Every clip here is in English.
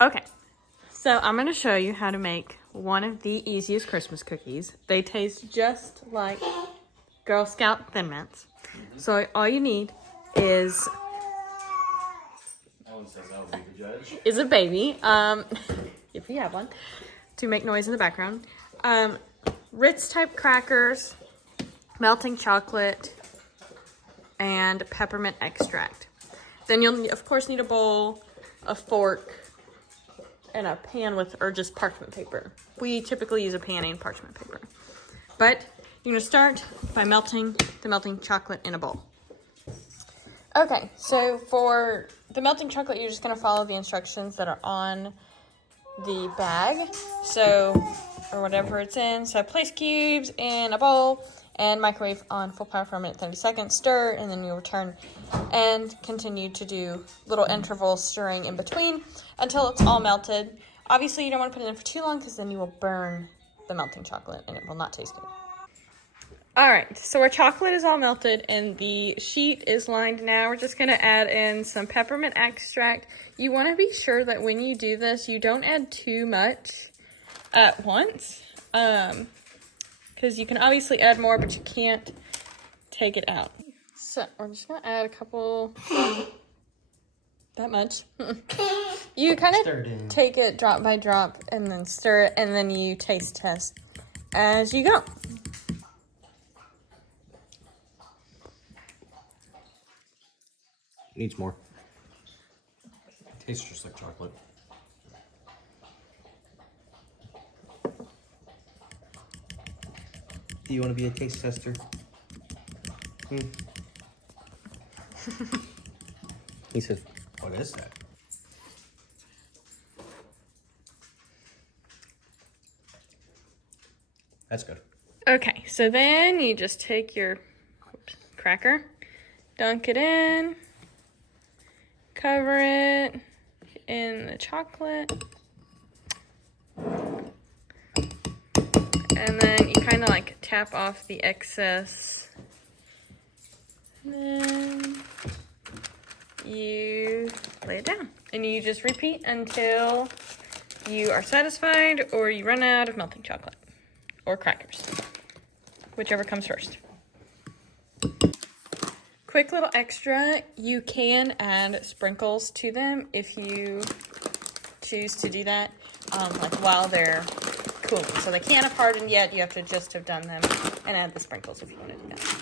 Okay, so I'm going to show you how to make one of the easiest Christmas cookies. They taste just like Girl Scout Thin Mints. So all you need is a baby, if you have one, to make noise in the background. Ritz type crackers, melting chocolate, and peppermint extract. Then you'll of course need a bowl, a fork, and a pan with, or just parchment paper. We typically use a pan and parchment paper. But you're gonna start by melting the melting chocolate in a bowl. Okay, so for the melting chocolate, you're just gonna follow the instructions that are on the bag. So, or whatever it's in. So place cubes in a bowl and microwave on full power for a minute 30 seconds. Stir, and then you'll return and continue to do little interval stirring in between until it's all melted. Obviously, you don't want to put it in for too long because then you will burn the melting chocolate and it will not taste good. All right, so our chocolate is all melted and the sheet is lined now. We're just gonna add in some peppermint extract. You wanna be sure that when you do this, you don't add too much at once, because you can obviously add more, but you can't take it out. So we're just gonna add a couple, that much. You kind of take it drop by drop and then stir it, and then you taste test as you go. Needs more. Tastes just like chocolate. Do you want to be a taste tester? He says, what is that? That's good. Okay, so then you just take your cracker, dunk it in, cover it in the chocolate, and then you kind of like tap off the excess, and then you lay it down, and you just repeat until you are satisfied or you run out of melting chocolate or crackers, whichever comes first. Quick little extra, you can add sprinkles to them if you choose to do that, like while they're cooling. So they can't have hardened yet, you have to just have done them and add the sprinkles if you want to do that.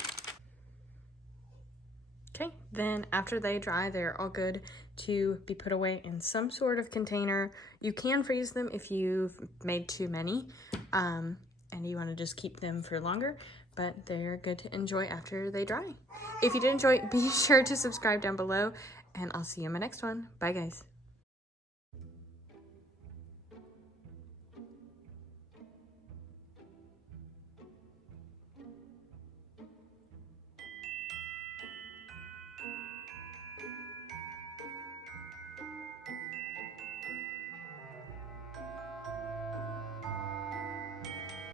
Okay, then after they dry, they're all good to be put away in some sort of container. You can freeze them if you've made too many, and you want to just keep them for longer, but they're good to enjoy after they dry. If you did enjoy, be sure to subscribe down below, and I'll see you in my next one. Bye, guys.